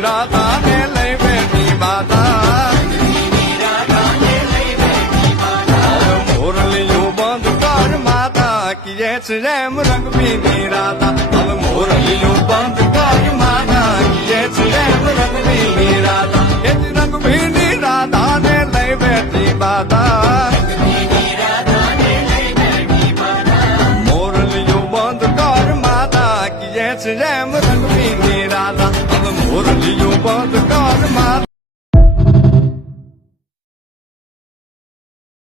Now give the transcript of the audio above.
રાધા ને લઈ બેઠી માતા મોરલીયું બંધ કર માતા કીએ છે એમ રંગબીની રાધા હવે મોરલીયું બંધ કર માતા કીએ છે એમ રંગબીની રાધા એ જ રંગબીની રાધા ને લઈ બેઠી માતા એમ રંગબીની રાધા હવે મોરલીયું બંધ કર માતા